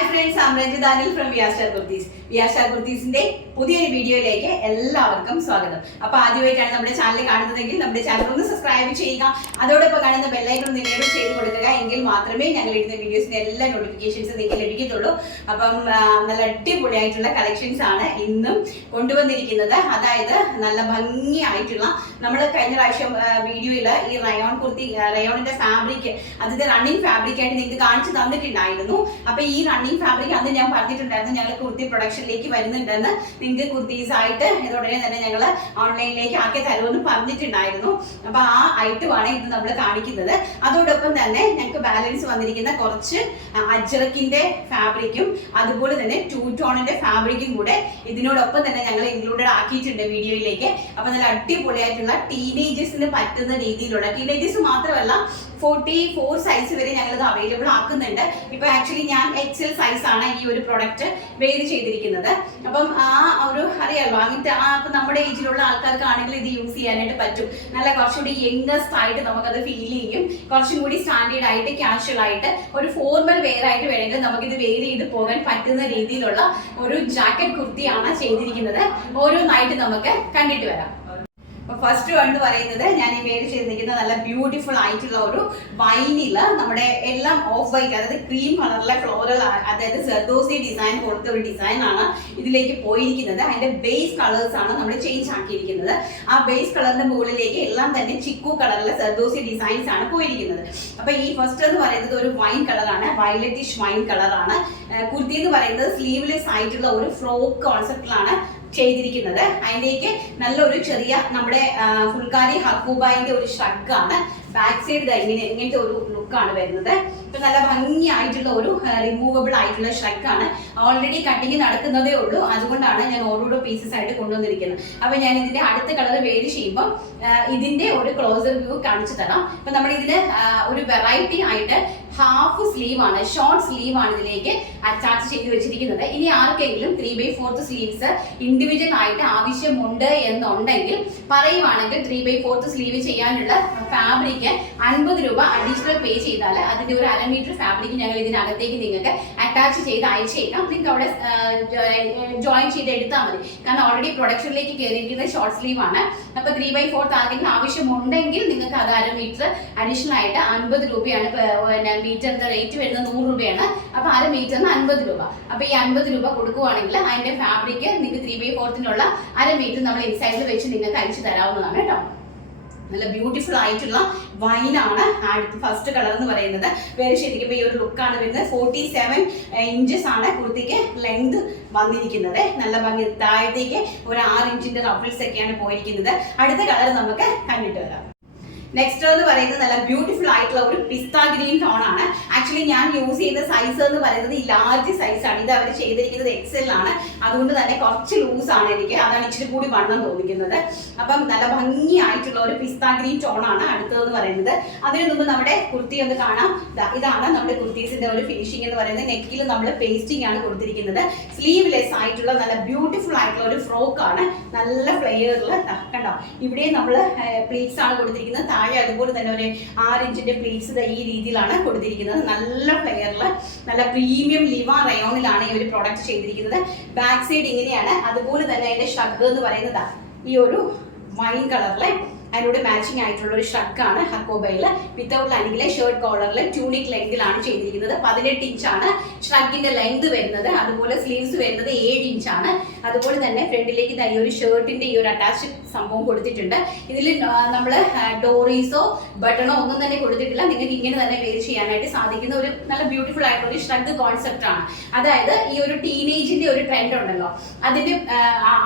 Hi friends, I'm Ranjit Daniel from VRStar Kurtis. VRStar Kurtisന്റെ പുതിയൊരു വീഡിയോയിലേക്ക് എല്ലാവർക്കും സ്വാഗതം. അപ്പോൾ ആദ്യമായിട്ടാണ് നമ്മുടെ ചാനൽ കാണുന്നതെങ്കിൽ നമ്മുടെ ചാനൽ ഒന്ന് സബ്സ്ക്രൈബ് ചെയ്യുക. അതോടൊപ്പം കാണുന്ന ബെൽ ഐക്കൺ ഒന്ന് എനേബിൾ ചെയ്ത് കൊടുക്കുക. എങ്കിൽ മാത്രമേ ഞങ്ങൾ ഇടുന്ന വീഡിയോസിന്റെ എല്ലാ നോട്ടിഫിക്കേഷൻസ് നിങ്ങൾക്ക് ലഭിക്കത്തുള്ളൂ. അപ്പം നല്ല അടിപൊളിയായിട്ടുള്ള കളക്ഷൻസ് ആണ് ഇന്നും കൊണ്ടുവന്നിരിക്കുന്നത്. അതായത് നല്ല ഭംഗിയായിട്ടുള്ള നമ്മൾ കഴിഞ്ഞ പ്രാവശ്യം വീഡിയോയിൽ ഈ റയോൺ കുർത്തി റയോണിന്റെ ഫാബ്രിക് അതിന്റെ റണ്ണിങ് ഫാബ്രിക് ആയിട്ട് നിങ്ങൾക്ക് കാണിച്ചു തന്നിട്ടുണ്ടായിരുന്നു. അപ്പൊ ഈ റണ്ണിങ് ഫാബ്രിക് അന്ന് ഞാൻ പറഞ്ഞിട്ടുണ്ടായിരുന്നു ഞങ്ങൾ കുർത്തി പ്രൊഡക്ഷനിലേക്ക് വരുന്നുണ്ടെന്ന്. നിങ്ങൾക്ക് കുർത്തീസ് ആയിട്ട് ഇതോടനെ തന്നെ ഞങ്ങൾ ഓൺലൈനിലേക്ക് ആക്കി തരുമെന്ന് പറഞ്ഞിട്ടുണ്ടായിരുന്നു. അപ്പൊ ആ ഐറ്റമാണ് ഇത് നമ്മൾ കാണിക്കുന്നത്. അതോടൊപ്പം തന്നെ ഞങ്ങൾക്ക് ബാലൻസ് വന്നിരിക്കുന്ന കുറച്ച് അജ്രക്കിന്റെ ഫാബ്രിക്കും അതുപോലെ തന്നെ ടൂ ടോണിന്റെ ഫാബ്രിക്കും കൂടെ ഇതിനോടൊപ്പം തന്നെ ഞങ്ങൾ ഇൻക്ലൂഡഡ് ആക്കിയിട്ടുണ്ട് വീഡിയോയിലേക്ക്. അപ്പൊ നല്ല അടിപൊളിയായിട്ടുള്ള ടീനേജേഴ്സിന് പറ്റുന്ന രീതിയിലുള്ള ടീനേജേഴ്സ് മാത്രമല്ല 44 സൈസ് വരെ ഞങ്ങളിത് അവൈലബിൾ ആക്കുന്നുണ്ട്. ഇപ്പൊ ആക്ച്വലി ഞാൻ XL സൈസ് ആണ് ഈ ഒരു പ്രൊഡക്റ്റ് വെയർ ചെയ്തിരിക്കുന്നത്. അപ്പം ആ ഒരു അറിയാലോ അങ്ങനത്തെ ഇപ്പൊ നമ്മുടെ ഏജിലുള്ള ആൾക്കാർക്കാണെങ്കിൽ ഇത് യൂസ് ചെയ്യാനായിട്ട് പറ്റും. നല്ല കുറച്ചുകൂടി യങ്ങസ്റ്റ് ആയിട്ട് നമുക്കത് ഫീൽ ചെയ്യും. കുറച്ചും കൂടി സ്റ്റാൻഡേർഡ് ആയിട്ട് കാഷ്വൽ ആയിട്ട് ഒരു ഫോർമൽ വെയർ ആയിട്ട് വേണമെങ്കിൽ നമുക്കിത് വെയർ ചെയ്ത് പോകാൻ പറ്റുന്ന രീതിയിലുള്ള ഒരു ജാക്കറ്റ് കുർത്തിയാണ് ചെയ്തിരിക്കുന്നത്. ഓരോന്നായിട്ട് നമുക്ക് കണ്ടിട്ട് വരാം. ഫസ്റ്റ് വൺ എന്ന് പറയുന്നത് ഞാൻ ഈ വെയർ ചെയ്തിരിക്കുന്ന നല്ല ബ്യൂട്ടിഫുൾ ആയിട്ടുള്ള ഒരു വൈനില് നമ്മുടെ എല്ലാം ഓഫ് വൈറ്റ്, അതായത് ക്രീം കളറിലെ ഫ്ലോറൽ, അതായത് സെർദോസി ഡിസൈൻ കൊടുത്ത ഒരു ഡിസൈൻ ആണ് ഇതിലേക്ക് പോയിരിക്കുന്നത്. അതിന്റെ ബേസ് കളേഴ്സ് ആണ് നമ്മൾ ചേഞ്ച് ആക്കിയിരിക്കുന്നത്. ആ ബേസ് കളറിന്റെ മുകളിലേക്ക് എല്ലാം തന്നെ ചിക്കു കളറിലെ സെർദോസി ഡിസൈൻസ് ആണ് പോയിരിക്കുന്നത്. അപ്പൊ ഈ ഫസ്റ്റ് എന്ന് പറയുന്നത് ഒരു വൈൻ കളറാണ്, വയലറ്റിഷ് വൈൻ കളറാണ്. കുർത്തി എന്ന് പറയുന്നത് സ്ലീവ്ലെസ് ആയിട്ടുള്ള ഒരു ഫ്രോക്ക് കോൺസെപ്റ്റിലാണ് ചെയ്തിരിക്കുന്നത്. അതിലേക്ക് നല്ലൊരു ചെറിയ നമ്മുടെ ഫുൾക്കാരി ഹക്കൂബായിന്റെ ഒരു ഷഗ്ഗാണ്. ബാക്ക് സൈഡ് ഇങ്ങനത്തെ ഒരു ലുക്കാണ് വരുന്നത്. ഇപ്പൊ നല്ല ഭംഗിയായിട്ടുള്ള ഒരു റിമൂവബിൾ ആയിട്ടുള്ള ഷഗ്ഗാണ്. ഓൾറെഡി കട്ടിങ് നടക്കുന്നതേ ഉള്ളൂ, അതുകൊണ്ടാണ് ഞാൻ ഓരോരോ പീസസ് ആയിട്ട് കൊണ്ടുവന്നിരിക്കുന്നത്. അപ്പൊ ഞാൻ ഇതിന്റെ അടുത്ത കളർ വേര് ചെയ്യുമ്പോൾ ഇതിന്റെ ഒരു ക്ലോസർ വ്യൂ കാണിച്ചു തരാം. അപ്പൊ നമ്മൾ ഇതിന് ഒരു വെറൈറ്റി ആയിട്ട് ഹാഫ് സ്ലീവ് ആണ്, ഷോർട്ട് സ്ലീവ് ആണ് ഇതിലേക്ക് അറ്റാച്ച് ചെയ്ത് വെച്ചിരിക്കുന്നത്. ഇനി ആർക്കെങ്കിലും 3/4 സ്ലീവ്സ് ഇൻഡിവിജ്വൽ ആയിട്ട് ആവശ്യമുണ്ട് എന്നുണ്ടെങ്കിൽ പറയുവാണെങ്കിൽ 3/4 സ്ലീവ് ചെയ്യാനുള്ള ഫാബ്രിക് 50 രൂപ അഡീഷണൽ പേ ചെയ്താൽ അതിന്റെ ഒരു 1/2 മീറ്റർ ഫാബ്രിക് ഞങ്ങൾ ഇതിനകത്തേക്ക് നിങ്ങൾക്ക് അറ്റാച്ച് ചെയ്ത് അയച്ചേക്കാം. നിങ്ങൾക്ക് അവിടെ ജോയിൻ ചെയ്ത് എടുത്താൽ മതി. കാരണം ഓൾറെഡി പ്രൊഡക്ഷനിലേക്ക് കയറിയിരിക്കുന്നത് ഷോർട്ട് സ്ലീവ് ആണ്. അപ്പൊ 3/4 ആർക്കെങ്കിലും ആവശ്യമുണ്ടെങ്കിൽ നിങ്ങൾക്ക് അത് 1/2 മീറ്റർ അഡീഷണൽ ആയിട്ട് 50 രൂപയാണ് മീറ്ററിന്റെ റേറ്റ് വരുന്നത്. 100 രൂപയാണ്. അപ്പൊ 1/2 മീറ്ററിന് 50 രൂപ. അപ്പൊ ഈ 50 രൂപ കൊടുക്കുവാണെങ്കിൽ അതിന്റെ ഫാബ്രിക് നിങ്ങൾക്ക് 3/4 1/2 മീറ്റർ നമ്മൾ ഇൻസൈഡിൽ വെച്ച് നിങ്ങൾക്ക് അയച്ചു തരാവുന്നതാണ് കേട്ടോ. നല്ല ബ്യൂട്ടിഫുൾ ആയിട്ടുള്ള വൈനാണ് ഫസ്റ്റ് കളർ എന്ന് പറയുന്നത്. വേറെ ശരിക്കും ഈ ഒരു ലുക്കാണ് വരുന്നത്. 47 ഇഞ്ചസ് ആണ് കുർത്തിക്ക് ലെങ്ത് വന്നിരിക്കുന്നത്. നല്ല ഭംഗി, താഴത്തേക്ക് ഒരു 6 ഇഞ്ചിന്റെ റഫിൾസ് ഒക്കെയാണ് പോയിരിക്കുന്നത്. അടുത്ത കളർ നമുക്ക് കണ്ടിട്ട് വരാം. നെക്സ്റ്റ് എന്ന് പറയുന്നത് നല്ല ബ്യൂട്ടിഫുൾ ആയിട്ടുള്ള ഒരു പിസ്ത ഗ്രീൻ ടോൺ ആണ്. ആക്ച്വലി ഞാൻ യൂസ് ചെയ്യുന്ന സൈസ് എന്ന് പറയുന്നത് ഈ ലാർജ് സൈസ് ആണ്. ഇത് അവർ ചെയ്തിരിക്കുന്നത് XL ആണ്. അതുകൊണ്ട് തന്നെ കുറച്ച് ലൂസ് ആണ് എനിക്ക്, അതാണ് ഇച്ചിരി കൂടി വണ്ണം തോന്നിക്കുന്നത്. അപ്പം നല്ല ഭംഗിയായിട്ടുള്ള ഒരു പിസ്ത ഗ്രീൻ ടോൺ ആണ് അടുത്തതെന്ന് പറയുന്നത്. അതിന് മുമ്പ് നമ്മുടെ കുർത്തി ഒന്ന് കാണാം. ഇതാണ് നമ്മുടെ കുർത്തീസിന്റെ ഒരു ഫിനിഷിംഗ് എന്ന് പറയുന്നത്. നെക്കിൽ നമ്മൾ പേസ്റ്റിംഗ് ആണ് കൊടുത്തിരിക്കുന്നത്. സ്ലീവ്ലെസ് ആയിട്ടുള്ള നല്ല ബ്യൂട്ടിഫുൾ ആയിട്ടുള്ള ഒരു ഫ്രോക്ക് ആണ്. നല്ല ഫ്ലെയറിൽ കണ്ടോ, ഇവിടെ നമ്മൾ പ്ലീറ്റ്സ് ആണ് കൊടുത്തിരിക്കുന്നത്. താഴെ അതുപോലെ തന്നെ ഒരു 6 ഇഞ്ചിന്റെ പ്ലീറ്റ്സ് ഈ രീതിയിലാണ് കൊടുത്തിരിക്കുന്നത്. നല്ല ഫ്ലെയറിൽ നല്ല പ്രീമിയം ലിവ റയോണിലാണ് ഈ ഒരു പ്രോഡക്റ്റ് ചെയ്തിരിക്കുന്നത്. ബാക്ക് സൈഡ് ഇങ്ങനെയാണ്. അതുപോലെ തന്നെ അതിന്റെ ഷഗ് എന്ന് പറയുന്നത് ഈ ഒരു വൈൻ കളറിലെ അതിനോട് മാച്ചിങ് ആയിട്ടുള്ള ഒരു ഷർക്കാണ് ഹക്കോബയിൽ. വിത്തൗട്ട് ലൈനിങ്ങിലെ ഷർട്ട് കോളറിലെ ട്യൂണിക് ലെങ്തിലാണ് ചെയ്തിരിക്കുന്നത്. 18 ഇഞ്ചാണ് ഷർക്കിന്റെ ലെങ്ത് വരുന്നത്. അതുപോലെ സ്ലീവ്സ് വരുന്നത് 7 ഇഞ്ചാണ്. അതുപോലെ തന്നെ ഫ്രണ്ടിലേക്ക് ഈ ഒരു ഷർട്ടിന്റെ ഈ ഒരു അറ്റാച്ച് സംഭവം കൊടുത്തിട്ടുണ്ട്. ഇതിൽ നമ്മൾ ഡോറീസോ ബട്ടണോ ഒന്നും തന്നെ കൊടുത്തിട്ടില്ല. നിങ്ങൾക്ക് ഇങ്ങനെ തന്നെ വെയർ ചെയ്യാനായിട്ട് സാധിക്കുന്ന ഒരു നല്ല ബ്യൂട്ടിഫുൾ ആയിട്ടുള്ള ഒരു ഷർട്ട് കോൺസെപ്റ്റ് ആണ്. അതായത് ഈ ഒരു ടീനേജിന്റെ ഒരു ട്രെൻഡ് ഉണ്ടല്ലോ, അതിന്റെ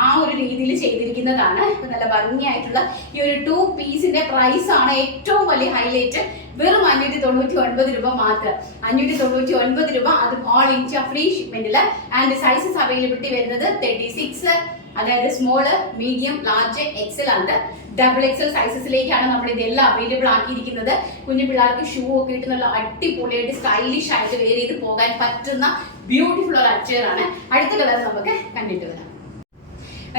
ആ ഒരു രീതിയിൽ ചെയ്തിരിക്കുന്നതാണ്. നല്ല ഭംഗിയായിട്ടുള്ള ഈ ഒരു 2 പീസിന്റെ പ്രൈസ് ആണ് ഏറ്റവും വലിയ ഹൈലൈറ്റ്. വെറും 599 രൂപ മാത്രം. 599 രൂപ, അതും ഓൾ ഇന്ത്യ ഫ്രീ ഷിപ്മെന്റില്. ആൻഡ് സൈസസ് അവൈലബിലിറ്റി വരുന്നത് 36, അതായത് സ്മോള്, മീഡിയം, ലാർജ്, XL ആണ്. XXL സൈസസിലേക്കാണ് നമ്മൾ ഇതെല്ലാം അവൈലബിൾ ആക്കിയിരിക്കുന്നത്. കുഞ്ഞു പിള്ളേർക്ക് ഷൂ ഒക്കെ ഇട്ട് നല്ല അടിപൊളിയായിട്ട് സ്റ്റൈലിഷ് ആയിട്ട് വെയർ ചെയ്ത് പോകാൻ പറ്റുന്ന ബ്യൂട്ടിഫുൾ ഒരു അച്ചയറാണ്. അടുത്ത കളർ നമുക്ക് കണ്ടിട്ട് വരാം.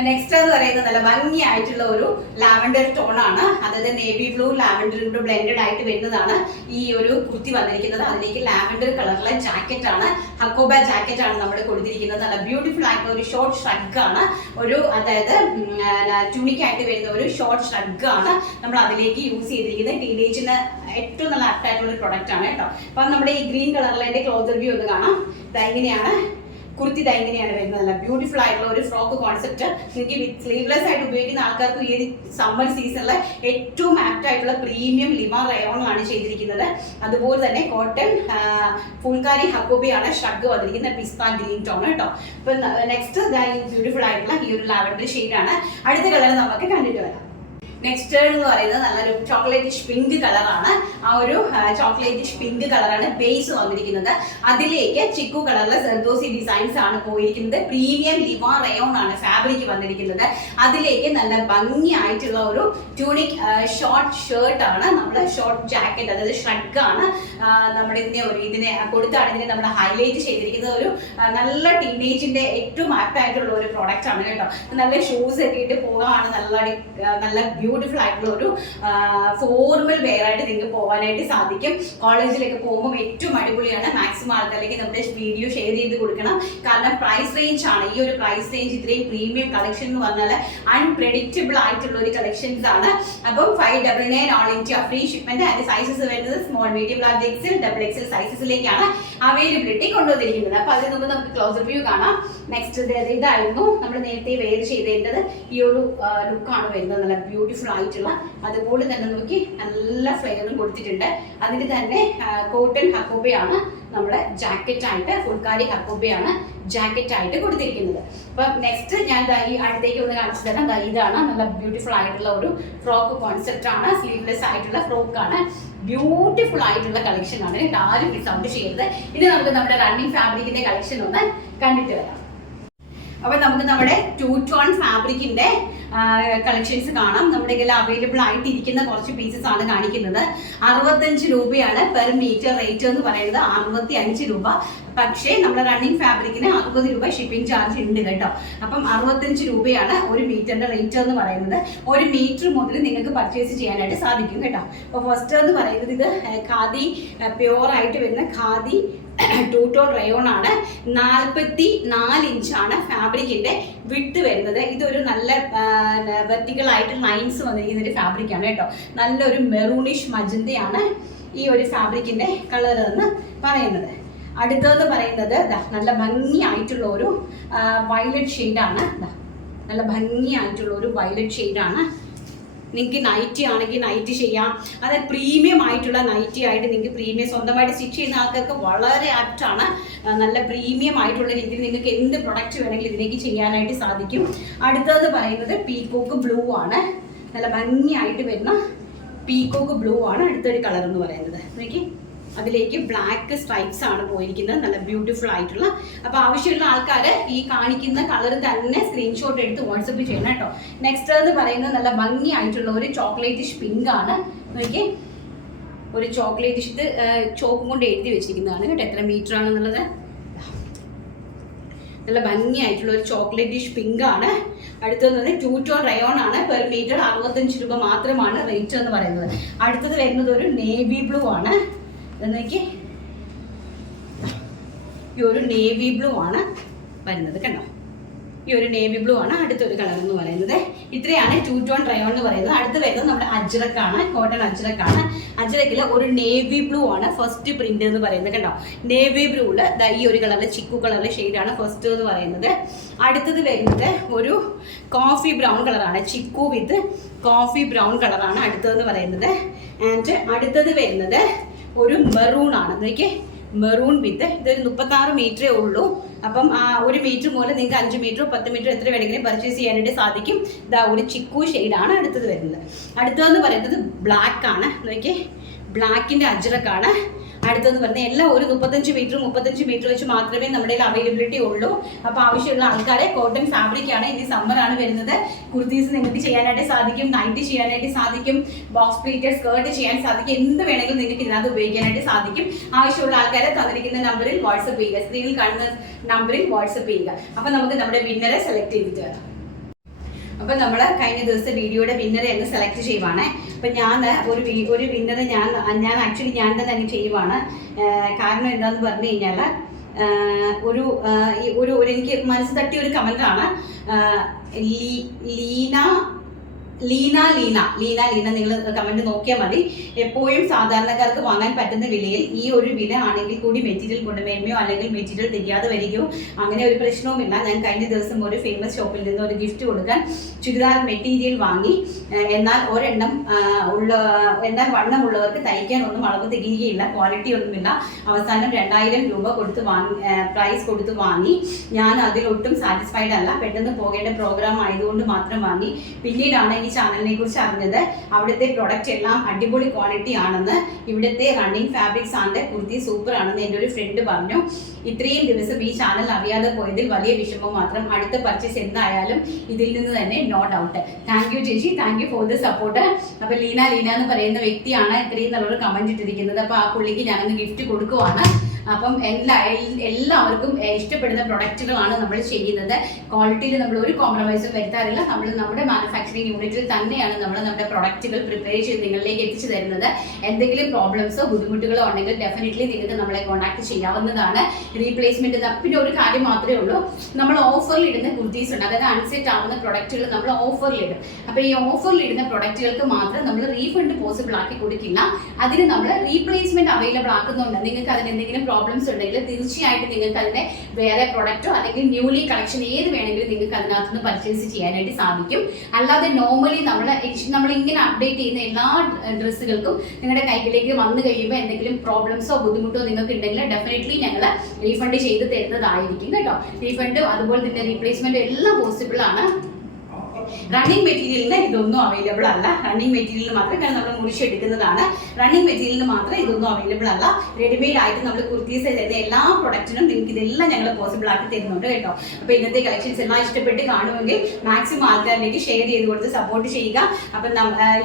നെക്സ്റ്റ് എന്ന് പറയുന്നത് നല്ല ഭംഗിയായിട്ടുള്ള ഒരു ലാവൻഡർ ടോൺ ആണ്. അതായത് നേവി ബ്ലൂ ലാവൻഡറും കൂടെ ബ്ലെൻഡഡ് ആയിട്ട് വരുന്നതാണ് ഈ ഒരു കുർത്തി വന്നിരിക്കുന്നത്. അതിലേക്ക് ലാവൻഡർ കളറിലെ ജാക്കറ്റ് ആണ്, ഹക്കോബ ജാക്കറ്റ് ആണ് നമ്മൾ കൊടുത്തിരിക്കുന്നത്. നല്ല ബ്യൂട്ടിഫുൾ ആയിട്ടുള്ള ഒരു ഷോർട്ട് ഷ്രഗ് ആണ്, ഒരു അതായത് ട്യൂണിക് ആയിട്ട് വരുന്ന ഒരു ഷോർട്ട് ഷ്രഗ് ആണ് നമ്മൾ അതിലേക്ക് യൂസ് ചെയ്തിരിക്കുന്നത്. ടീനേജിന് ഏറ്റവും നല്ല ആപ്റ്റ് ആയിട്ടുള്ള ഒരു പ്രൊഡക്റ്റ് ആണ് കേട്ടോ. അപ്പം നമ്മുടെ ഈ ഗ്രീൻ കളറിലെ ക്ലോത്ത് റിവ്യൂ ഒന്ന് കാണാം. ഇതെങ്ങനെയാണ് കുർത്തി, ഇതെങ്ങനെയാണ് വരുന്നത്. നല്ല ബ്യൂട്ടിഫുൾ ആയിട്ടുള്ള ഒരു ഫ്രോക്ക് കോൺസെപ്റ്റ്. നിങ്ങൾക്ക് സ്ലീവ്ലെസ് ആയിട്ട് ഉപയോഗിക്കുന്ന ആൾക്കാർക്ക് ഈ ഒരു സമ്മർ സീസണിലെ ഏറ്റവും ആപ്റ്റ് ആയിട്ടുള്ള പ്രീമിയം ലിവ റയോണാണ് ചെയ്തിരിക്കുന്നത്. അതുപോലെ തന്നെ കോട്ടൺ ഫുൾക്കാരി ഹക്കോബിയാണ് ഷ്രഗ് വന്നിരിക്കുന്നത്, പിസ്ത ഗ്രീൻ ടോൺ കേട്ടോ. ഇപ്പൊ നെക്സ്റ്റ് ബ്യൂട്ടിഫുൾ ആയിട്ടുള്ള ഈ ഒരു ലാവൻഡർ ഷെയ്ഡാണ്. അടുത്ത കളർ നമുക്ക് കണ്ടിട്ട് വരാം. നെക്സ്റ്റ് എന്ന് പറയുന്നത് നല്ലൊരു ചോക്ലേറ്റിഷ് പിങ്ക് കളറാണ്. ആ ഒരു ചോക്ലേറ്റിഷ് പിങ്ക് കളറാണ് ബേസ് വന്നിരിക്കുന്നത്. അതിലേക്ക് ചിക്കു കളറിലെ സെർദോസി ഡിസൈൻസ് ആണ് പോയിരിക്കുന്നത്. പ്രീമിയം ലിവ റയോൺ ആണ് ഫാബ്രിക് വന്നിരിക്കുന്നത്. അതിലേക്ക് നല്ല ഭംഗിയായിട്ടുള്ള ഒരു ട്യൂണിക് ഷോർട്ട് ഷർട്ട് ആണ്, നമ്മുടെ ഷോർട്ട് ജാക്കറ്റ് അതായത് ഷ്രഗ് ആണ് നമ്മുടെ ഇതിനെ കൊടുത്താണ് ഇതിനെ നമ്മൾ ഹൈലൈറ്റ് ചെയ്തിരിക്കുന്നത്. ഒരു നല്ല ടീനേജിന്റെ ഏറ്റവും ആപ്റ്റ് ആയിട്ടുള്ള ഒരു പ്രോഡക്റ്റ് ആണ് കേട്ടോ. നല്ല ഷൂസ് ഒക്കെ ഇട്ട് പോകാനാണ് നല്ല ബ്യൂട്ടിഫുൾ ആയിട്ടുള്ള ഒരു ഫോർമൽ വെയർ ആയിട്ട് നിങ്ങൾക്ക് പോകാനായിട്ട് സാധിക്കും. കോളേജിലൊക്കെ പോകുമ്പോൾ ഏറ്റവും അടിപൊളിയാണ്. മാക്സിമം ആൾക്കാരിലേക്ക് നമ്മുടെ വീഡിയോ ഷെയർ ചെയ്ത് കൊടുക്കണം. കാരണം പ്രൈസ് റേഞ്ച് ആണ്, ഈ ഒരു പ്രൈസ് റേഞ്ച് ഇത്രയും പ്രീമിയം കളക്ഷൻ എന്ന് പറഞ്ഞാൽ അൺപ്രെഡിക്റ്റബിൾ ആയിട്ടുള്ള ഒരു കളക്ഷൻസ് ആണ്. അപ്പം 599 ഓൾ ഇന്ത്യ ഫ്രീ ഷിപ്മെന്റ്. അതിന്റെ സൈസസ് വരുന്നത് small, medium, large, XL, double XL സൈസസിലേക്കാണ് അവൈലബിലിറ്റി കൊണ്ടുവന്നിരിക്കുന്നത്. അപ്പൊ അതിന് മുമ്പ് നമുക്ക് ക്ലോസ് റിവ്യൂ കാണാം. നെക്സ്റ്റ് ഇതായിരുന്നു നമ്മൾ നേരത്തെ വെയർ ചെയ്തേണ്ടത്. ഈ ഒരു ലുക്കാണ് വരുന്നത്, നല്ല ബ്യൂട്ടിഫുൾ ആയിട്ടുള്ള. അതുപോലെ തന്നെ നോക്കി നല്ല ഫ്ലെയറും കൊടുത്തിട്ടുണ്ട്. അതിന് തന്നെ കോട്ടൺ ഹക്കോബയാണ് നമ്മുടെ ജാക്കറ്റ് ആയിട്ട്, ഫുൾക്കാരി ഹക്കോബയാണ് ജാക്കറ്റ് ആയിട്ട് കൊടുത്തിരിക്കുന്നത്. അപ്പൊ നെക്സ്റ്റ് ഞാൻ ഈ അടുത്തേക്ക് ഒന്ന് കാണിച്ചു തരാം. ഇതാണ് നല്ല ബ്യൂട്ടിഫുൾ ആയിട്ടുള്ള ഒരു ഫ്രോക്ക് കോൺസെപ്റ്റ് ആണ്, സ്ലീവ്ലെസ് ആയിട്ടുള്ള ഫ്രോക്ക് ആണ്. ബ്യൂട്ടിഫുൾ ആയിട്ടുള്ള കളക്ഷൻ ആണ്, ആരും മിസ് ഔട്ട് ചെയ്യരുത്. ഇനി നമുക്ക് നമ്മുടെ റണ്ണിങ് ഫാബ്രിക്കിന്റെ കളക്ഷൻ ഒന്ന് കണ്ടിട്ട് വരാം. അപ്പൊ നമുക്ക് നമ്മുടെ 2 ടോൺ ഫാബ്രിക്കിന്റെ കളക്ഷൻസ് കാണാം. നമ്മുടെ കയ്യിൽ അവൈലബിൾ ആയിട്ടിരിക്കുന്ന കുറച്ച് പീസസ് ആണ് കാണിക്കുന്നത്. 65 രൂപയാണ് പെർ മീറ്റർ റേറ്റ് എന്ന് പറയുന്നത്, 65 രൂപ. പക്ഷേ നമ്മുടെ റണ്ണിങ് ഫാബ്രിക്കിന് 60 രൂപ ഷിപ്പിംഗ് ചാർജ് ഉണ്ട് കേട്ടോ. അപ്പം 65 രൂപയാണ് ഒരു മീറ്ററിന്റെ റേറ്റ് എന്ന് പറയുന്നത്. ഒരു മീറ്റർ മുതൽ നിങ്ങൾക്ക് പർച്ചേസ് ചെയ്യാനായിട്ട് സാധിക്കും കേട്ടോ. അപ്പോൾ ഫസ്റ്റ് എന്ന് പറയുന്നത് ഇത് ഖാദി പ്യുവർ ആയിട്ട് വരുന്ന ഖാദി 2 ടോൺ റയോൺ ആണ്. 44 ഇഞ്ചാണ് ഫാബ്രിക്കിന്റെ വിഡ്ത് വരുന്നത്. ഇതൊരു നല്ല വെർട്ടിക്കൽ ആയിട്ട് ലൈൻസ് വന്നിരിക്കുന്ന ഒരു ഫാബ്രിക് ആണ് കേട്ടോ. നല്ലൊരു മെറൂണിഷ് മജന്തയാണ് ഈ ഒരു ഫാബ്രിക്കിന്റെ കളർ എന്ന് പറയുന്നത്. അടുത്തതെന്ന് പറയുന്നത് നല്ല ഭംഗിയായിട്ടുള്ള ഒരു വയലറ്റ് ഷെയ്ഡാണ്. നല്ല ഭംഗിയായിട്ടുള്ള ഒരു വയലറ്റ് ഷെയ്ഡാണ്. നിങ്ങൾക്ക് നൈറ്റി ആണെങ്കിൽ നൈറ്റി ചെയ്യാം. അതായത് പ്രീമിയം ആയിട്ടുള്ള നൈറ്റി ആയിട്ട് നിങ്ങൾക്ക് പ്രീമിയം സ്വന്തമായിട്ട് സ്റ്റിച്ച് ചെയ്യുന്ന ആൾക്കാർക്ക് വളരെ ആപ്റ്റാണ്. നല്ല പ്രീമിയം ആയിട്ടുള്ള രീതിയിൽ നിങ്ങൾക്ക് എന്ത് പ്രൊഡക്റ്റ് വേണമെങ്കിലും ഇതിലേക്ക് ചെയ്യാനായിട്ട് സാധിക്കും. അടുത്തത് പറയുന്നത് പീകോക്ക് ബ്ലൂ ആണ്. നല്ല ഭംഗിയായിട്ട് വരുന്ന പീകോക്ക് ബ്ലൂ ആണ് അടുത്തൊരു കളർ എന്ന് പറയുന്നത്. നോക്കി, അതിലേക്ക് ബ്ലാക്ക് സ്ട്രൈപ്സ് ആണ് പോയിരിക്കുന്നത്, നല്ല ബ്യൂട്ടിഫുൾ ആയിട്ടുള്ള. അപ്പോൾ ആവശ്യമുള്ള ആൾക്കാർ ഈ കാണിക്കുന്ന കളർ തന്നെ സ്ക്രീൻഷോട്ട് എടുത്ത് വാട്സപ്പ് ചെയ്യണം കേട്ടോ. നെക്സ്റ്റ് എന്ന് പറയുന്നത് നല്ല ഭംഗിയായിട്ടുള്ള ഒരു ചോക്ലേറ്റിഷ് പിങ്ക് ആണ്. നോക്കി, ഒരു ചോക്ലേറ്റിഷ്, ഇത് ചോക്കും കൊണ്ട് എഴുതി വെച്ചിരിക്കുന്നതാണ് കേട്ടോ എത്ര മീറ്റർ ആണെന്നുള്ളത്. നല്ല ഭംഗിയായിട്ടുള്ള ഒരു ചോക്ലേറ്റിഷ് പിങ്ക് ആണ്. അടുത്തത് 2 ടോൺ റയോൺ ആണ്. പെർ മീറ്റർ 65 രൂപ മാത്രമാണ് റേറ്റ് എന്ന് പറയുന്നത്. അടുത്തത് വരുന്നത് ഒരു നേവി ബ്ലൂ ആണ്. എന്നേക്ക് ഈ ഒരു നേവി ബ്ലൂ ആണ് വരുന്നത് കണ്ടോ. ഈ ഒരു നേവി ബ്ലൂ ആണ് അടുത്തൊരു കളർ എന്ന് പറയുന്നത്. ഇത്രയാണ് 2 ടോൺ റയോൺ എന്ന് പറയുന്നത്. അടുത്ത് വരുന്നത് നമ്മുടെ അജ്രക്കാണ്, കോട്ടൺ അജ്രക്കാണ്. അജ്രക്കിൽ ഒരു നേവി ബ്ലൂ ആണ് ഫസ്റ്റ് പ്രിന്റ് എന്ന് പറയുന്നത് കണ്ടോ. നേവി ബ്ലൂല് ഈ ഒരു കളറിൽ ചിക്കു കളറിലെ ഷെയ്ഡാണ് ഫസ്റ്റ് എന്ന് പറയുന്നത്. അടുത്തത് വരുന്നത് ഒരു കോഫി ബ്രൗൺ കളറാണ്, ചിക്കു വിത്ത് കോഫി ബ്രൗൺ കളറാണ് അടുത്തതെന്ന് പറയുന്നത്. ആൻഡ് അടുത്തത് വരുന്നത് ഒരു മെറൂൺ ആണ്. നോക്കിയേ, മെറൂൺ വിത്ത്, ഇതൊരു 36 മീറ്ററേ ഉള്ളൂ. അപ്പം ഒരു മീറ്റർ മുതൽ നിങ്ങൾക്ക് 5 മീറ്ററോ 10 മീറ്ററോ എത്ര വേണമെങ്കിലും പർച്ചേസ് ചെയ്യാനായിട്ട് സാധിക്കും. ഇതാ ഒരു ചിക്കു ഷെയ്ഡാണ് അടുത്തത് വരുന്നത്. അടുത്തതെന്ന് പറയുന്നത് ബ്ലാക്ക് ആണ്. നോക്കിയേ, ബ്ലാക്കിൻ്റെ അജ്രക്കാണ് അടുത്തെന്ന് പറഞ്ഞാൽ. എല്ലാം ഒരു 35 മീറ്റർ വെച്ച് മാത്രമേ നമ്മുടെ അവൈലബിലിറ്റി ഉള്ളൂ. അപ്പോൾ ആവശ്യമുള്ള ആൾക്കാരെ, കോട്ടൺ ഫാബ്രിക് ആണ്, ഇനി സമ്മർ ആണ് വരുന്നത്. കുർത്തീസ് നിങ്ങൾക്ക് ചെയ്യാനായിട്ട് സാധിക്കും, നൈറ്റി ചെയ്യാനായിട്ട് സാധിക്കും, ബോക്സ് പ്ലീറ്റഡ് സ്കേർട്ട് ചെയ്യാൻ സാധിക്കും. എന്ത് വേണമെങ്കിലും നിങ്ങൾക്ക് ഇതിനകത്ത് ഉപയോഗിക്കാനായിട്ട് സാധിക്കും. ആവശ്യമുള്ള ആൾക്കാരെ തന്നിരിക്കുന്ന നമ്പറിൽ വാട്സപ്പ് ചെയ്യുക, സ്ക്രീനിൽ കാണുന്ന നമ്പറിൽ വാട്സപ്പ് ചെയ്യുക. അപ്പോൾ നമുക്ക് നമ്മുടെ വിന്നറെ സെലക്ട് ചെയ്തിട്ട് വരാം. അപ്പൊ നമ്മൾ കഴിഞ്ഞ ദിവസം വീഡിയോയുടെ വിന്നറെ അങ്ങ് സെലക്ട് ചെയ്യുവാണ്. അപ്പൊ ഞാൻ ഒരു വിന്നറെ ഞാൻ ആക്ച്വലി ഞാൻ തന്നെ ചെയ്യുവാണ്. കാരണം എന്താന്ന് പറഞ്ഞു കഴിഞ്ഞാൽ ഒരു എനിക്ക് മനസ്സ് തട്ടിയ ഒരു കമന്റാണ്. ലീന നിങ്ങൾ കമന്റ് നോക്കിയാൽ മതി. എപ്പോഴും സാധാരണക്കാർക്ക് വാങ്ങാൻ പറ്റുന്ന വിലയിൽ ഈ ഒരു വില ആണെങ്കിൽ കൂടി മെറ്റീരിയൽ ഗുണമേന്മയോ അല്ലെങ്കിൽ മെറ്റീരിയൽ തിരിയാതെ വരികയോ അങ്ങനെ ഒരു പ്രശ്നവുമില്ല. ഞാൻ കഴിഞ്ഞ ദിവസം ഒരു ഫേമസ് ഷോപ്പിൽ നിന്ന് ഒരു ഗിഫ്റ്റ് കൊടുക്കാൻ ചുരിദാർ മെറ്റീരിയൽ വാങ്ങി. എന്നാൽ വണ്ണമുള്ളവർക്ക് തയ്ക്കാൻ ഒന്നും അളവ് തികയുകയില്ല, ക്വാളിറ്റി ഒന്നുമില്ല. അവസാനം 2000 രൂപ പ്രൈസ് കൊടുത്ത് വാങ്ങി. ഞാൻ അതിലൊട്ടും സാറ്റിസ്ഫൈഡ് അല്ല. പെട്ടെന്ന് പോകേണ്ട പ്രോഗ്രാം ആയതുകൊണ്ട് മാത്രം വാങ്ങി. പിന്നീടാണ് ഈ ചാനലിനെ കുറിച്ച് അറിഞ്ഞത്. അവിടുത്തെ പ്രൊഡക്റ്റ് എല്ലാം അടിപൊളി ക്വാളിറ്റി ആണെന്ന്, ഇവിടുത്തെ running fabrics and kurti super ആണെന്ന് എൻ്റെ ഒരു ഫ്രണ്ട് പറഞ്ഞു. ഇത്രയും ദിവസം ഈ ചാനൽ അറിയാതെ പോയതിൽ വലിയ വിഷമം മാത്രം. അടുത്ത പർച്ചേസ് എന്തായാലും ഇതിൽ നിന്ന് തന്നെ, നോ ഡൗട്ട്. താങ്ക് യു ചേച്ചി, thank you for the support. അപ്പൊ ലീന എന്ന് പറയുന്ന വ്യക്തിയാണ് ഇത്രയും നല്ലൊരു കമന്റ് ഇട്ടിരിക്കുന്നത്. അപ്പൊ ആ പുള്ളിക്ക് ഞാനൊന്ന് ഗിഫ്റ്റ് കൊടുക്കുവാണ്. അപ്പം എല്ലാവർക്കും ഇഷ്ടപ്പെടുന്ന പ്രൊഡക്റ്റുകളാണ് നമ്മൾ ചെയ്യുന്നത്. ക്വാളിറ്റിയിൽ നമ്മൾ ഒരു കോംപ്രമൈസും വരുത്താറില്ല. നമ്മൾ നമ്മുടെ മാനുഫാക്ചറിങ് യൂണിറ്റിൽ തന്നെയാണ് നമ്മുടെ പ്രൊഡക്റ്റുകൾ പ്രിപ്പയർ ചെയ്ത് നിങ്ങളിലേക്ക് എത്തിച്ചു തരുന്നത്. എന്തെങ്കിലും പ്രോബ്ലംസോ ബുദ്ധിമുട്ടുകളോ ഉണ്ടെങ്കിൽ ഡെഫിനറ്റ്ലി നിങ്ങൾക്ക് നമ്മളെ കോൺടാക്ട് ചെയ്യാവുന്നതാണ്. റീപ്ലേസ്മെന്റ്. പിന്നെ ഒരു കാര്യം മാത്രമേ ഉള്ളൂ, നമ്മൾ ഓഫറിൽ ഇടുന്ന കുർത്തീസ് ഉണ്ട്, അതായത് അൺസെറ്റ് ആവുന്ന പ്രൊഡക്റ്റുകൾ നമ്മൾ ഓഫറിൽ ഇടും. അപ്പൊ ഈ ഓഫറിൽ ഇടുന്ന പ്രൊഡക്റ്റുകൾക്ക് മാത്രം നമ്മൾ റീഫണ്ട് പോസിബിൾ ആക്കി കൊടുക്കില്ല. അതിന് നമ്മൾ റീപ്ലേസ്മെന്റ് അവൈലബിൾ ആക്കുന്നുണ്ട്. നിങ്ങൾക്ക് അതിന് എന്തെങ്കിലും പ്രോബ്ലംസ് ഉണ്ടെങ്കിൽ തീർച്ചയായിട്ടും നിങ്ങൾക്ക് അതിന്റെ വേറെ പ്രൊഡക്റ്റോ അല്ലെങ്കിൽ ന്യൂലി കളക്ഷൻ ഏത് വേണമെങ്കിലും നിങ്ങൾക്ക് അതിനകത്തുനിന്ന് പർച്ചേസ് ചെയ്യാനായിട്ട് സാധിക്കും. അല്ലാതെ നോർമലി നമ്മൾ ഇങ്ങനെ അപ്ഡേറ്റ് ചെയ്യുന്ന എല്ലാ ഡ്രസ്സുകൾക്കും നിങ്ങളുടെ കൈകളിലേക്ക് വന്നു കഴിയുമ്പോൾ എന്തെങ്കിലും പ്രോബ്ലംസോ ബുദ്ധിമുട്ടോ നിങ്ങൾക്ക് ഉണ്ടെങ്കിൽ ഡെഫിനറ്റ്ലി ഞങ്ങൾ റീഫണ്ട് ചെയ്ത് തരുന്നതായിരിക്കും കേട്ടോ. റീഫണ്ടും അതുപോലെ തന്നെ റീപ്ലേസ്മെന്റും എല്ലാം പോസിബിൾ ആണ്. റണ്ണിങ് മെറ്റീരിയലിന് ഇതൊന്നും അവൈലബിൾ അല്ല. റണ്ണിങ് മെറ്റീരിയലിന് മാത്രം, കാരണം നമ്മൾ മുറിച്ചെടുക്കുന്നതാണ്. റണ്ണിങ് മെറ്റീരിയലിന് മാത്രം ഇതൊന്നും അവൈലബിൾ അല്ല. റെഡിമെയ്ഡ് ആയിട്ട് നമ്മൾ കുർത്തീസ് തരുന്ന എല്ലാ പ്രൊഡക്റ്റിനും നിങ്ങൾക്ക് ഇതെല്ലാം ഞങ്ങൾ പോസിബിൾ ആക്കി തരുന്നുണ്ട് കേട്ടോ. അപ്പൊ ഇന്നത്തെ കളക്ഷൻസ് എല്ലാം ഇഷ്ടപ്പെട്ട് കാണുമെങ്കിൽ മാക്സിമം ആൾക്കാരിലേക്ക് ഷെയർ ചെയ്ത് കൊടുത്ത് സപ്പോർട്ട് ചെയ്യുക. അപ്പം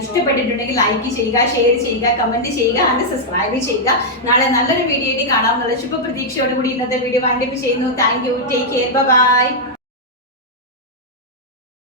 ഇഷ്ടപ്പെട്ടിട്ടുണ്ടെങ്കിൽ ലൈക്ക് ചെയ്യുക, ഷെയർ ചെയ്യുക, കമന്റ് ചെയ്യുക, ആൻഡ് സബ്സ്ക്രൈബ് ചെയ്യുക. നാളെ നല്ലൊരു വീഡിയോ ആയിട്ട് കാണാമെന്നുള്ള ശുഭപ്രതീക്ഷയോടുകൂടി ഇന്നത്തെ വീഡിയോ വൈൻഡപ്പ് ചെയ്യുന്നു. Thank you, take care, by.